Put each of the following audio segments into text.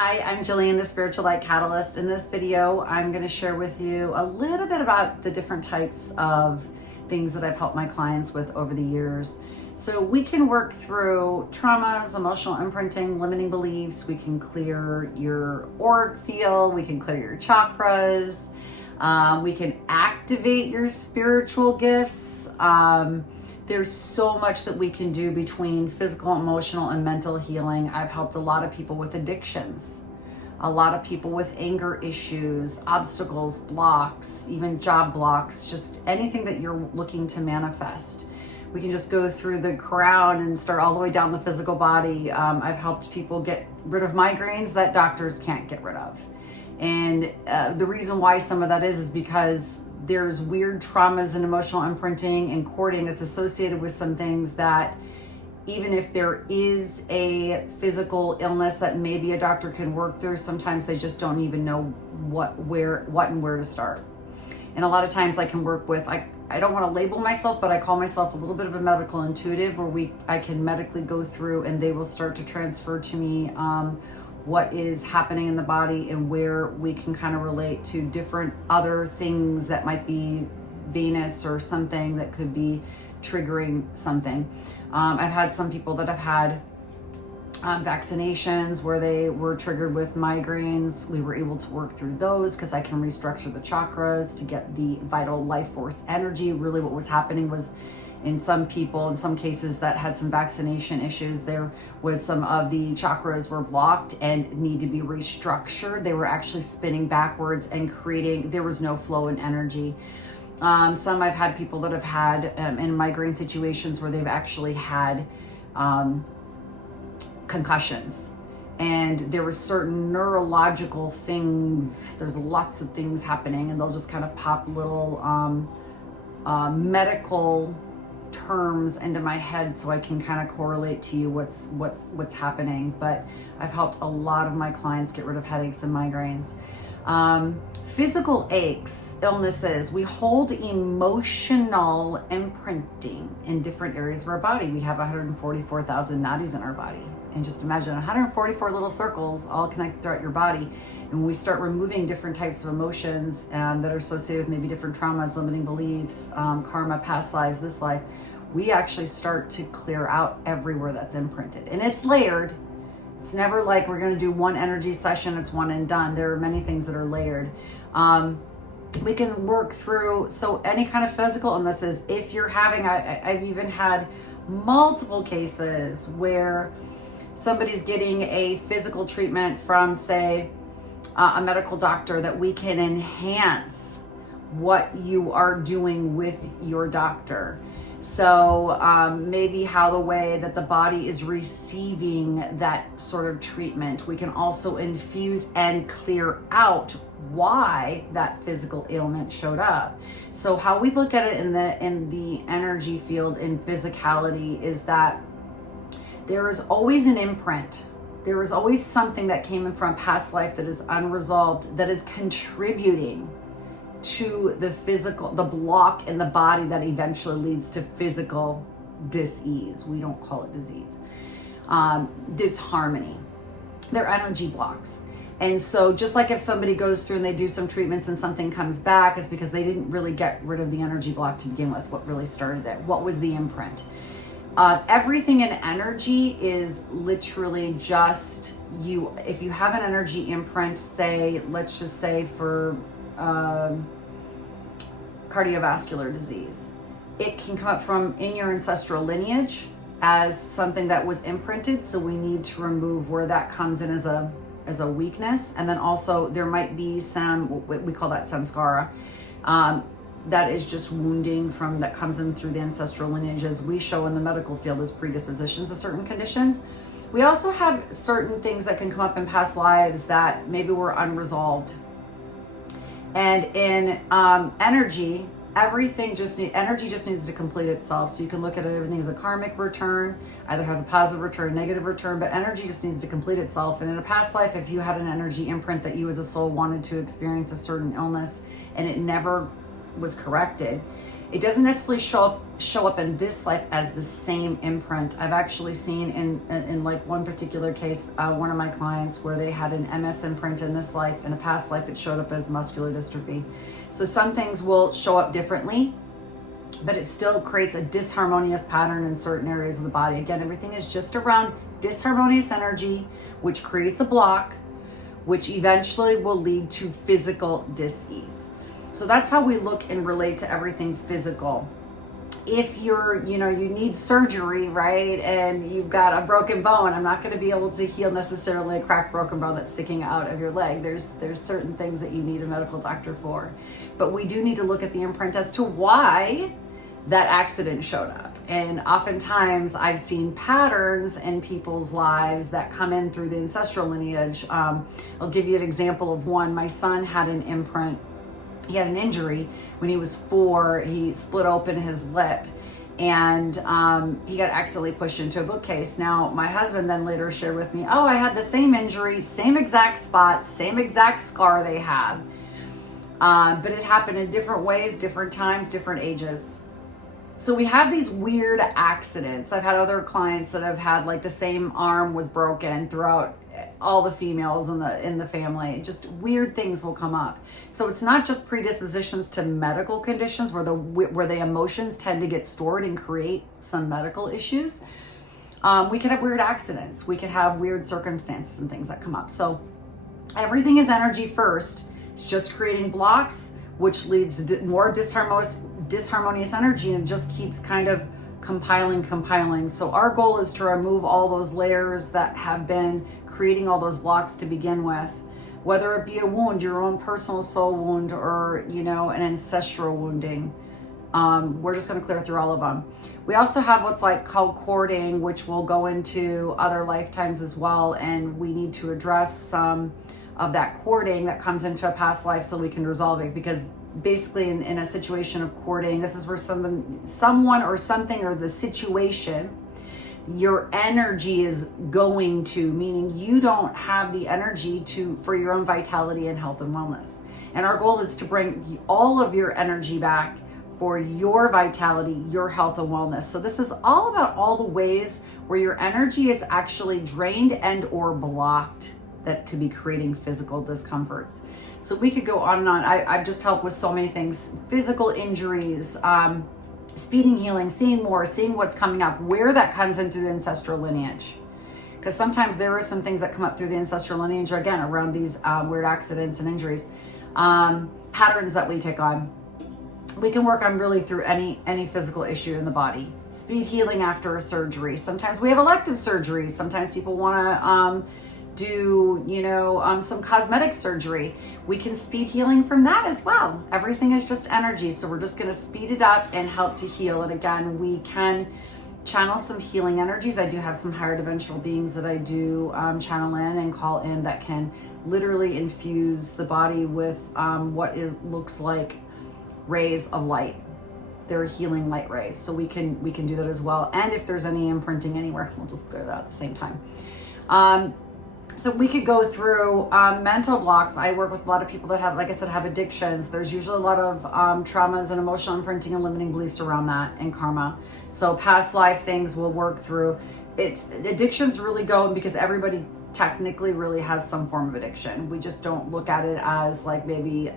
Hi, I'm Jillian, the Spiritual Light Catalyst. In this video, I'm going to share with you a little bit about the different types of things that I've helped my clients with over the years. So we can work through traumas, emotional imprinting, limiting beliefs. We can clear your auric field. We can clear your chakras. We can activate your spiritual gifts. There's so much that we can do between physical, emotional, and mental healing. I've helped a lot of people with addictions, a lot of people with anger issues, obstacles, blocks, even job blocks, just anything that you're looking to manifest. We can just go through the crown and start all the way down the physical body. I've helped people get rid of migraines that doctors can't get rid of. And the reason why some of that is because there's weird traumas and emotional imprinting and cording that's associated with some things that even if there is a physical illness that maybe a doctor can work through, sometimes they just don't even know what and where to start. And a lot of times I can work with, I don't want to label myself, but I call myself a little bit of a medical intuitive, where I can medically go through and they will start to transfer to me what is happening in the body and where we can kind of relate to different other things that might be venous or something that could be triggering something. I've had some people that have had vaccinations where they were triggered with migraines. We were able to work through those because I can restructure the chakras to get the vital life force energy. Really what was happening was, in some people, in some cases that had some vaccination issues, there was some of the chakras were blocked and need to be restructured. They were actually spinning backwards and there was no flow in energy. Some I've had people that have had in migraine situations where they've actually had concussions. And there were certain neurological things, there's lots of things happening, and they'll just kind of pop little medical terms into my head so I can kind of correlate to you what's happening. But I've helped a lot of my clients get rid of headaches and migraines. Physical aches, illnesses, we hold emotional imprinting in different areas of our body. We have 144,000 nadis in our body. And just imagine 144 little circles all connected throughout your body. And when we start removing different types of emotions that are associated with maybe different traumas, limiting beliefs, karma, past lives, this life, we actually start to clear out everywhere that's imprinted. And it's layered. It's never like we're going to do one energy session, it's one and done. There are many things that are layered. We can work through, so any kind of physical illnesses, if you're having, I've even had multiple cases where somebody's getting a physical treatment from, say, a medical doctor, that we can enhance what you are doing with your doctor. So maybe how the way that the body is receiving that sort of treatment, we can also infuse and clear out why that physical ailment showed up. So how we look at it in the energy field, in physicality, is that there is always an imprint. There is always something that came in from past life that is unresolved, that is contributing to the physical, the block in the body that eventually leads to physical dis-ease. We don't call it disease. Disharmony. They're energy blocks. And so just like if somebody goes through and they do some treatments and something comes back, it's because they didn't really get rid of the energy block to begin with. What really started it? What was the imprint? Everything in energy is literally just you. If you have an energy imprint, say, let's just say for cardiovascular disease, it can come up from in your ancestral lineage as something that was imprinted. So we need to remove where that comes in as a weakness. And then also there might be some, we call that samskara, that is just wounding that comes in through the ancestral lineage, as we show in the medical field as predispositions to certain conditions. We also have certain things that can come up in past lives that maybe were unresolved. And in energy, energy just needs to complete itself. So you can look at everything as a karmic return, either has a positive return, negative return, but energy just needs to complete itself. And in a past life, if you had an energy imprint that you as a soul wanted to experience a certain illness and it never was corrected. It doesn't necessarily show up in this life as the same imprint. I've actually seen in like one particular case, one of my clients where they had an MS imprint in this life. In a past life, it showed up as muscular dystrophy. So some things will show up differently, but it still creates a disharmonious pattern in certain areas of the body. Again, everything is just around disharmonious energy, which creates a block, which eventually will lead to physical dis-ease. So that's how we look and relate to everything physical. If you're, you need surgery, right, and you've got a broken bone, I'm not going to be able to heal necessarily a cracked broken bone that's sticking out of your leg. There's certain things that you need a medical doctor for. But we do need to look at the imprint as to why that accident showed up. And oftentimes I've seen patterns in people's lives that come in through the ancestral lineage. I'll give you an example of one. My son had an imprint. He had an injury when he was 4. He split open his lip, and he got accidentally pushed into a bookcase. Now, my husband then later shared with me, I had the same injury, same exact spot, same exact scar they have. But it happened in different ways, different times, different ages. So we have these weird accidents. I've had other clients that have had like the same arm was broken throughout all the females in the family. Just weird things will come up. So it's not just predispositions to medical conditions where the emotions tend to get stored and create some medical issues. We can have weird accidents. We can have weird circumstances and things that come up. So everything is energy first. It's just creating blocks, which leads to more disharmonious energy, and just keeps kind of compiling. So our goal is to remove all those layers that have been creating all those blocks to begin with, whether it be a wound, your own personal soul wound, or an ancestral wounding. We're just going to clear through all of them. We also have what's called cording, which will go into other lifetimes as well, and we need to address some of that cording that comes into a past life so we can resolve it. Because basically in a situation of cording, this is where someone or something or the situation, your energy is going to, meaning you don't have the energy for your own vitality and health and wellness. And our goal is to bring all of your energy back for your vitality, your health and wellness. So this is all about all the ways where your energy is actually drained and or blocked that could be creating physical discomforts. So we could go on and on. I've just helped with so many things: physical injuries, speeding healing, seeing more, seeing what's coming up, where that comes in through the ancestral lineage. Because sometimes there are some things that come up through the ancestral lineage, again, around these weird accidents and injuries, patterns that we take on. We can work on really through any physical issue in the body. Speed healing after a surgery. Sometimes we have elective surgeries. Sometimes people want to do some cosmetic surgery. We can speed healing from that as well. Everything is just energy, so we're just going to speed it up and help to heal. And again, we can channel some healing energies. I do have some higher dimensional beings that I do channel in and call in that can literally infuse the body with looks like rays of light. They're healing light rays, so we can do that as well. And if there's any imprinting anywhere, we'll just clear that at the same time. So we could go through mental blocks. I work with a lot of people that have, like I said, have addictions. There's usually a lot of traumas and emotional imprinting and limiting beliefs around that, and karma. So past life things we'll work through. Addictions really go because everybody technically really has some form of addiction. We just don't look at it as like maybe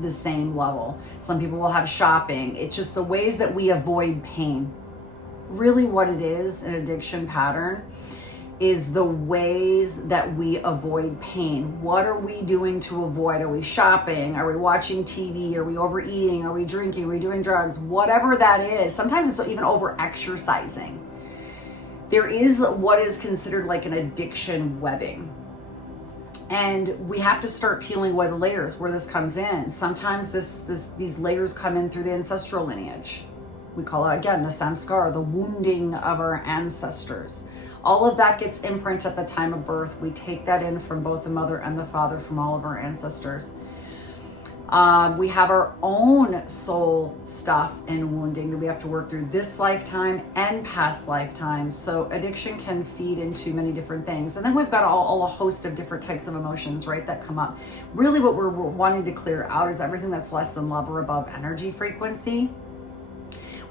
the same level. Some people will have shopping. It's just the ways that we avoid pain. Really what it is, an addiction pattern, is the ways that we avoid pain. What are we doing to avoid? Are we shopping? Are we watching TV? Are we overeating? Are we drinking? Are we doing drugs? Whatever that is. Sometimes it's even over exercising. There is what is considered like an addiction webbing. And we have to start peeling away the layers where this comes in. Sometimes these layers come in through the ancestral lineage. We call it, again, the samskar, the wounding of our ancestors. All of that gets imprinted at the time of birth. We take that in from both the mother and the father, from all of our ancestors. We have our own soul stuff and wounding that we have to work through this lifetime and past lifetimes. So addiction can feed into many different things. And then we've got all a host of different types of emotions, right, that come up. Really what we're wanting to clear out is everything that's less than love or above energy frequency.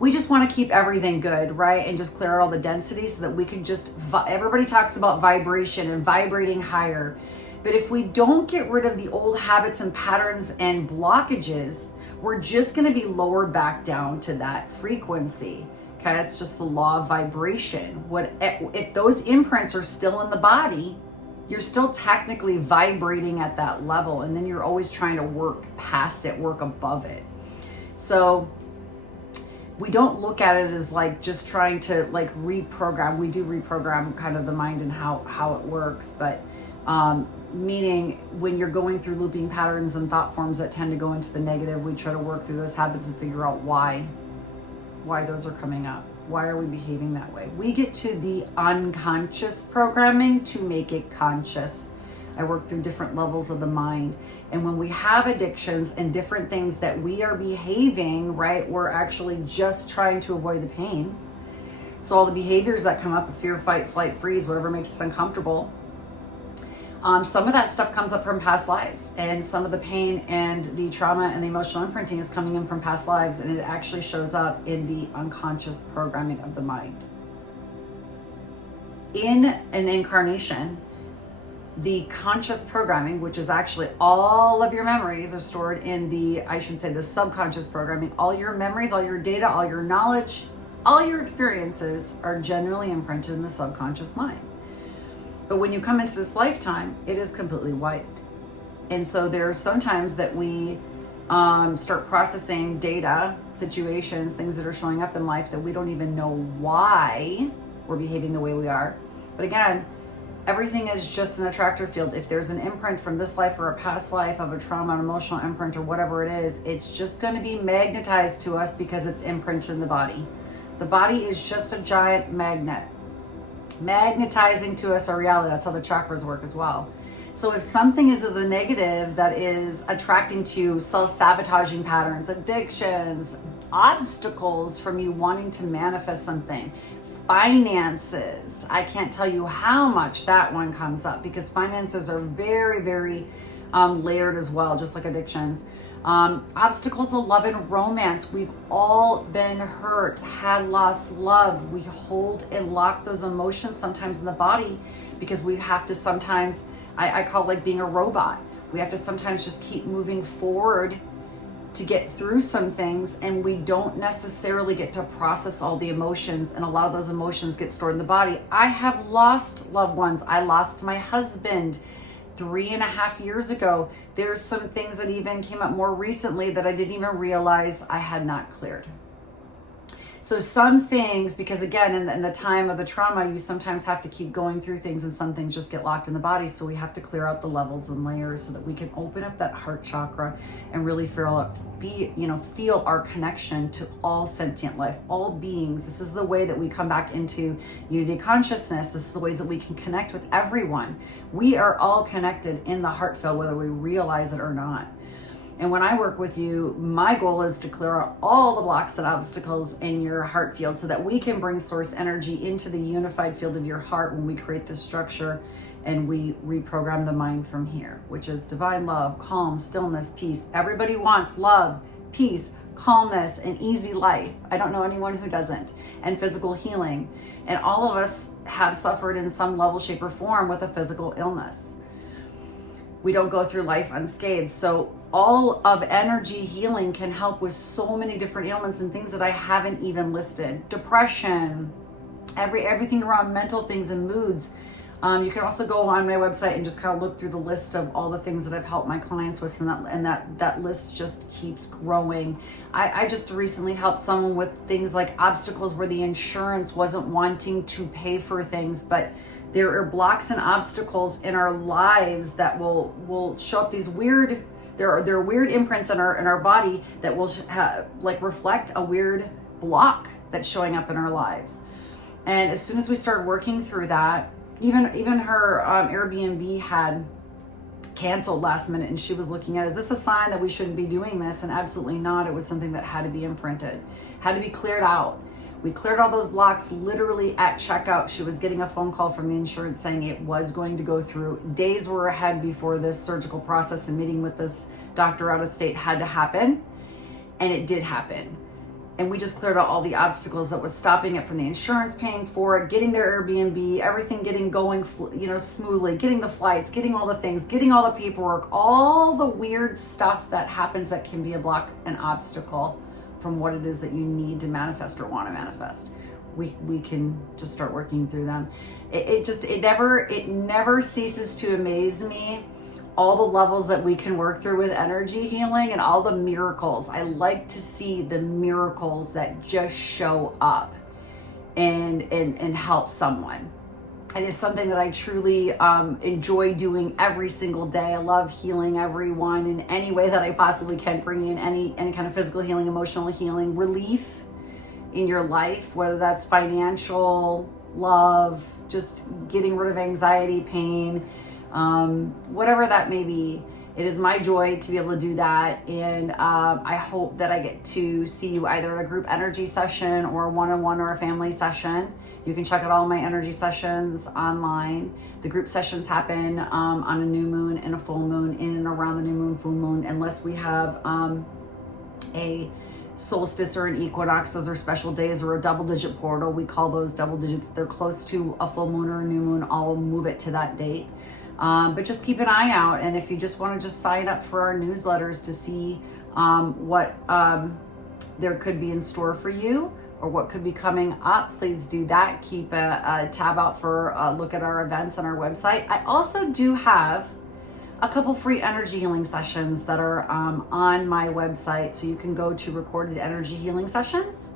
We just want to keep everything good, right? And just clear out all the density so that we can just, everybody talks about vibration and vibrating higher. But if we don't get rid of the old habits and patterns and blockages, we're just going to be lowered back down to that frequency. Okay, that's just the law of vibration. If those imprints are still in the body, you're still technically vibrating at that level, and then you're always trying to work past it, work above it. So we don't look at it as like just trying to like reprogram. We do reprogram kind of the mind and how it works, but meaning when you're going through looping patterns and thought forms that tend to go into the negative, we try to work through those habits and figure out why those are coming up. Why are we behaving that way? We get to the unconscious programming to make it conscious. I work through different levels of the mind. And when we have addictions and different things that we are behaving, right, we're actually just trying to avoid the pain. So all the behaviors that come up, fear, fight, flight, freeze, whatever makes us uncomfortable, some of that stuff comes up from past lives, and some of the pain and the trauma and the emotional imprinting is coming in from past lives, and it actually shows up in the unconscious programming of the mind. In an incarnation, the conscious programming, which is actually all of your memories, are stored in the subconscious programming. All your memories, all your data, all your knowledge, all your experiences are generally imprinted in the subconscious mind. But when you come into this lifetime, it is completely wiped. And so there's sometimes that we start processing data, situations, things that are showing up in life that we don't even know why we're behaving the way we are. But again, everything is just an attractor field. If there's an imprint from this life or a past life of a trauma, an emotional imprint or whatever it is, it's just going to be magnetized to us because it's imprinted in the body. The body is just a giant magnet, magnetizing to us our reality. That's how the chakras work as well. So if something is of the negative that is attracting to self-sabotaging patterns, addictions, obstacles from you wanting to manifest something, finances, I can't tell you how much that one comes up, because finances are very, very layered as well, just like addictions. Obstacles of love and romance. We've all been hurt, had lost love. We hold and lock those emotions sometimes in the body because we have to sometimes, I call it like being a robot. We have to sometimes just keep moving forward to get through some things, and we don't necessarily get to process all the emotions, and a lot of those emotions get stored in the body. I have lost loved ones. I lost my husband 3.5 years ago. There's some things that even came up more recently that I didn't even realize I had not cleared. So some things, because again, in the time of the trauma, you sometimes have to keep going through things, and some things just get locked in the body. So we have to clear out the levels and layers so that we can open up that heart chakra and really feel our connection to all sentient life, all beings. This is the way that we come back into unity consciousness. This is the ways that we can connect with everyone. We are all connected in the heart field, whether we realize it or not. And when I work with you, my goal is to clear out all the blocks and obstacles in your heart field so that we can bring source energy into the unified field of your heart when we create this structure and we reprogram the mind from here, which is divine love, calm, stillness, peace. Everybody wants love, peace, calmness, and easy life. I don't know anyone who doesn't. And physical healing. And all of us have suffered in some level, shape, or form with a physical illness. We don't go through life unscathed. So all of energy healing can help with so many different ailments and things that I haven't even listed. Depression, everything around mental things and moods. You can also go on my website and just kind of look through the list of all the things that I've helped my clients with, and that list just keeps growing. I just recently helped someone with things like obstacles where the insurance wasn't wanting to pay for things, but there are blocks and obstacles in our lives that will show up these weird. There are weird imprints in our body that will reflect a weird block that's showing up in our lives. And as soon as we start working through that, even her Airbnb had canceled last minute, and she was looking at, is this a sign that we shouldn't be doing this? And absolutely not. It was something that had to be imprinted, had to be cleared out. We cleared all those blocks literally at checkout. She was getting a phone call from the insurance saying it was going to go through. Days were ahead before this surgical process and meeting with this doctor out of state had to happen. And it did happen. And we just cleared out all the obstacles that was stopping it from the insurance paying for it, getting their Airbnb, everything getting going, smoothly, getting the flights, getting all the things, getting all the paperwork, all the weird stuff that happens that can be a block, an obstacle from what it is that you need to manifest or want to manifest. We can just start working through them. It never ceases to amaze me, all the levels that we can work through with energy healing and all the miracles. I like to see the miracles that just show up and help someone. It is something that I truly enjoy doing every single day. I love healing everyone in any way that I possibly can, bring in any kind of physical healing, emotional healing, relief in your life, whether that's financial, love, just getting rid of anxiety, pain, whatever that may be. It is my joy to be able to do that, and I hope that I get to see you either at a group energy session or a one-on-one or a family session. You can check out all my energy sessions online. The group sessions happen on a new moon and a full moon, in and around the new moon, full moon, unless we have a solstice or an equinox. Those are special days, or a double-digit portal. We call those double digits. They're close to a full moon or a new moon. I'll move it to that date. But just keep an eye out. And if you just want to just sign up for our newsletters to see what there could be in store for you, or what could be coming up, please do that. Keep a tab out for a look at our events on our website. I also do have a couple free energy healing sessions that are on my website. So you can go to recorded energy healing sessions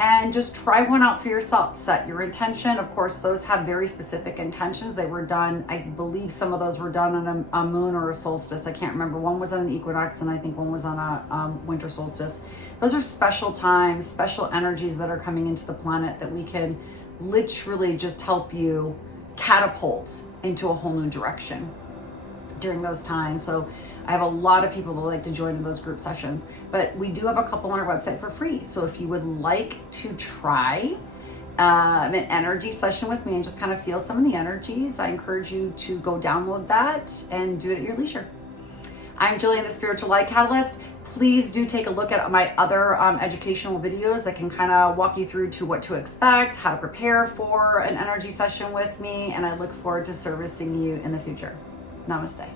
and just try one out for yourself. Set your intention. Of course, those have very specific intentions. They were done, I believe some of those were done on a moon or a solstice. I can't remember. One was on an equinox, and I think one was on a winter solstice. Those are special times, special energies that are coming into the planet that we can literally just help you catapult into a whole new direction during those times. So I have a lot of people that like to join in those group sessions, but we do have a couple on our website for free. So if you would like to try an energy session with me and just kind of feel some of the energies, I encourage you to go download that and do it at your leisure. I'm Jillian, the Spiritual Light Catalyst. Please do take a look at my other educational videos that can kind of walk you through to what to expect, how to prepare for an energy session with me, and I look forward to servicing you in the future. Namaste.